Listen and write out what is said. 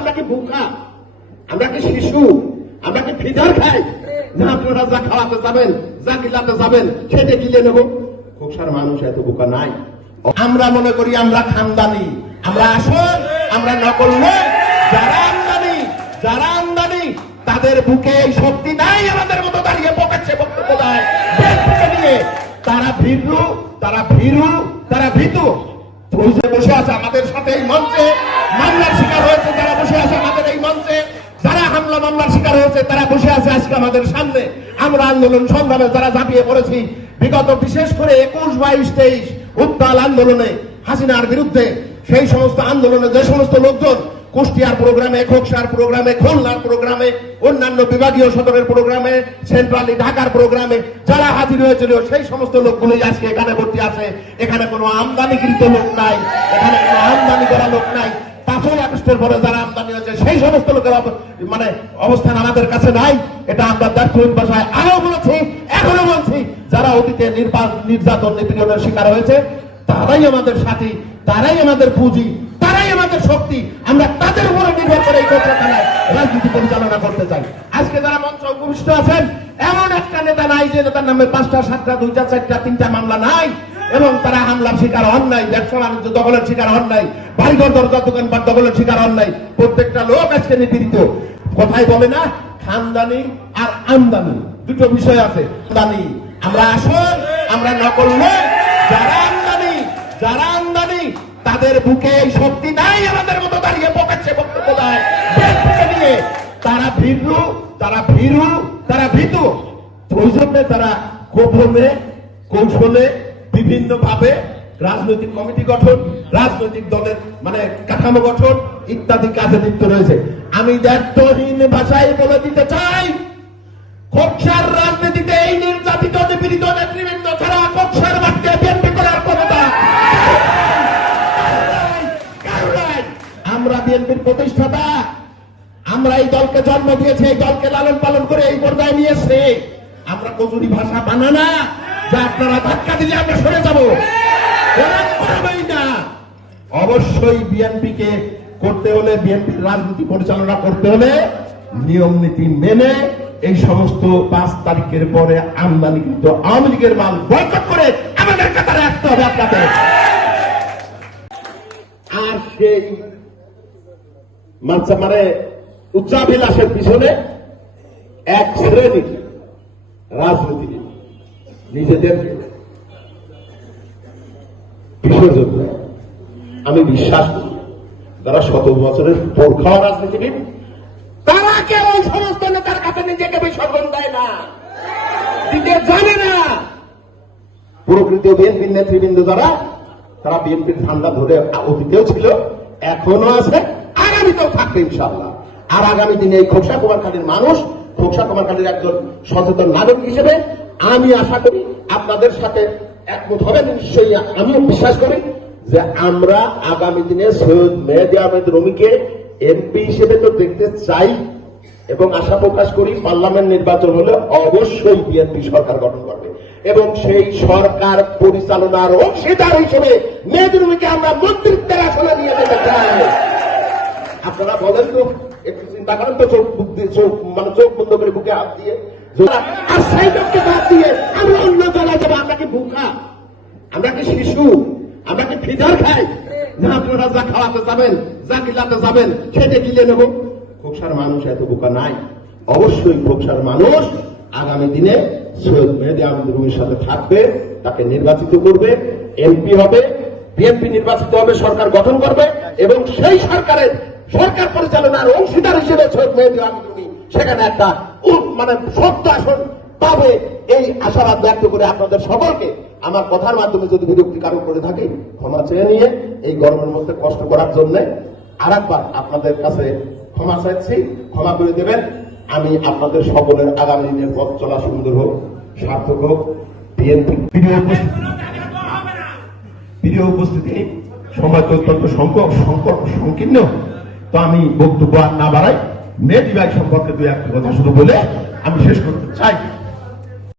আমরা কি ভুখা আমরা কি শিশু? আমরা কি ফিদার খাই? না, আপনারা যা খাওয়াতে যাবেন, যা গিলাতে যাবেন সেটা গিলে নেব। খোকসার মানুষ এত বোকা নাই। আমরা মনে করি আমরা খানদানি। আমরা আসল, আমরা নকল নই যারা আমদানি যারা আমদানি, তাদের বুকে এই শক্তি নাই, আমাদের মতো দাঁড়িয়ে পকাচ্ছে বক্তব্য দেয়। নিয়ে। তারা ভীরু তারা ভীরু, তারা ভীতু। বসে আছে আমাদের সাথে এই মঞ্চে মামলার মামলার শিকার হয়েছে, তারা বসে আছে আজকে আমাদের সামনে। আমরা আন্দোলন সংগ্রামে যারা ঝাঁপিয়ে পড়েছি, বিগত বিশেষ করে একুশ, বাইশ, তেইশ উত্তাল আন্দোলনে, হাসিনার বিরুদ্ধে, সেই সমস্ত আন্দোলনে যে সমস্ত লোকজন কুষ্টিয়ার প্রোগ্রামে, খোকসার প্রোগ্রামে, খুলনার প্রোগ্রামে, অন্যান্য বিভাগীয় সদরের প্রোগ্রামে সেন্ট্রালি ঢাকার প্রোগ্রামে যারা হাজির হয়েছিল, সেই সমস্ত লোকগুলো আজকে এখানে ভর্তি আছে। এখানে কোনো আমদানিকৃত লোক নাই, এখানে কোনো আমদানি করা লোক নাই। পাঁচই আগস্টের পরে যারা আমদানি সেই সমস্ত লোকের মানে অবস্থান আমাদের কাছে নাই, এটা আমরা দার্শনিক ভাষায় আগেও বলেছি এখনও বলছি, যারা অতীতে নির্যাতন, নিপীড়নের শিকার হয়েছে, তারাই আমাদের সাথী, তারাই আমাদের পুঁজি, তারাই আমাদের শক্তি। আমরা তাদের উপরে নির্ভর করে এই কোচরাখানায় রাজনীতি পরিচালনা করতে চাই। আজকে যারা মঞ্চ উপবিষ্ট আছেন, এমন একটা নেতা নাই যে নেতার নামে পাঁচটা, সাতটা, দুইটা, চারটা, তিনটা মামলা নাই। এবং তারা হামলার শিকার হন নাই, ব্যবসা বাণিজ্য দখলের শিকার হন নাই, বাড়িঘর, দরজা দোকানপাট দখলের শিকার হন নাই, প্রত্যেকটা লোক আজকে নিপীড়িত। কথাই বলে না, খানদানি আর আমদানি, দুটো বিষয় আছে। আমদানি, আমরা আসল, আমরা নকল নই যারা আমদানি যারা আমদানি, তাদের বুকে এই শক্তি নাই, আমাদের মতো দাঁড়িয়ে পকাচ্ছে বক্তব্য দেয়। নিয়ে, তারা ভীরু তারা ভীরু, তারা ভীতু। ওই জন্য তারা গোপনে কৌশলে বিভিন্ন ভাবে রাজনৈতিক কমিটি গঠন, রাজনৈতিক দলের মানে কাঠামো গঠন ইত্যাদি কাজে লিপ্ত রয়েছে। আমি দায়িত্বহীন ভাষায় বলে দিতে চাই কক্ষার রাজনীতিতে এই নির্যাতিত নিপীড়িত নেতৃবৃন্দ ছাড়া কক্ষার বিএনপি করার ক্ষমতা আমরা বিএনপির প্রতিষ্ঠাতা। আমরা এই দলকে জন্ম দিয়েছি, এই দলকে লালন পালন করে এই পর্যায়ে নিয়ে এসে আমরা কচুরি ভাষা বানানা। যা আপনারা ধাক্কা দিলে আমরা সরে যাব। না। অবশ্যই বিএনপি কে করতে হলে বিএনপির রাজনীতি পরিচালনা করতে হলে নিয়ম নীতি মেনে এই সমস্ত পাঁচ তারিখের পরে আমদানিকৃত আওয়ামী লীগের মাল বয়কট করে আমাদের কাতারে আসতে হবে আপনাদের। আর সেই মানসা মানে উচ্চাভিলাষের পিছনে এক শ্রেণি রাজনীতিবিদ নিজেদেরকে বিসর্জন আমি বিশ্বাস করি, যারা শত বছরের পর খাওয়া রাজনীতিবিদ, তারা কেউ ওই সমস্ত নেতার কাছে নিজেকে বিসর্জন দেয় না। দিতে জানে না। প্রকৃত বিএনপির নেতৃবৃন্দ যারা, তারা বিএনপির ঠান্ডা ধরে অতীতেও ছিল এখনও আছে, আগামীতেও থাকবে ইনশাআল্লাহ। আর আগামী দিনে এই খোসা খোকসা কুমারখালীর মানুষ, খোকসা কুমারখালীর একজন সচেতন নাগরিক হিসেবে আমি আশা করি আপনাদের সাথে একমত হবেন নিশ্চয়ই আমিও বিশ্বাস করি যে আমরা আগামী দিনে সৈয়দ মেহেদি আহমেদ রমিকে এমপি হিসেবে তো দেখতে চাই এবং আশা প্রকাশ করি পার্লামেন্ট নির্বাচন হলে অবশ্যই বিএনপি সরকার গঠন করবে। এবং সেই সরকার পরিচালনার অংশীদার হিসেবে মেদরুমিকে আমরা মন্ত্রিত্বের আসনে নিয়ে যেতে চাই। আপনারা বলেন তো, একটু চিন্তা করেন তো, চোখ চোখ মানে চোখ বন্ধ করে বুকে হাত দিয়ে। আর বাদ দিয়ে আমরা অন্য যাব। আমরা কি ভুখা আমরা কি শিশু? আমরা কি ফিদার খাই? না, আপনারা যা খাওয়াতে যাবেন, যা যাবেন খোকসার মানুষ এত বোকা নাই। অবশ্যই খোকসার মানুষ আগামী দিনে সৈয়দ সাথে থাকবে, তাকে নির্বাচিত করবে, এমপি হবে, বিএনপি নির্বাচিত হবে, সরকার গঠন করবে, এবং সেই সরকারের সরকার পরিচালনার অংশীদার হিসেবে সৈয়দ মেহেদি আহমদ রুমি সেখানে একটা মানে সত্য আসন পাবে। এই আশাবাদ ব্যক্ত করে আপনাদের সকলকে আমার কথার মাধ্যমে যদি বিরক্তি কারণ করে থাকি, ক্ষমা চেয়ে নিয়ে এই গরমের মধ্যে কষ্ট করার জন্য আর একবার আপনাদের কাছে ক্ষমা চাইছি, ক্ষমা করে দেবেন। আমি আপনাদের সকলের আগামী দিনের পথ চলা সুন্দর হোক, সার্থক হোক, বিএনপি প্রিয় উপস্থিতি, সময় তো অত্যন্ত সংকট সংকট, সংকীর্ণ। তো আমি বক্তব্য আর না বাড়াই। মেয়ে বিভাগ সম্পর্কে দু একটা কথা শুধু বলে আমি শেষ করতে চাই।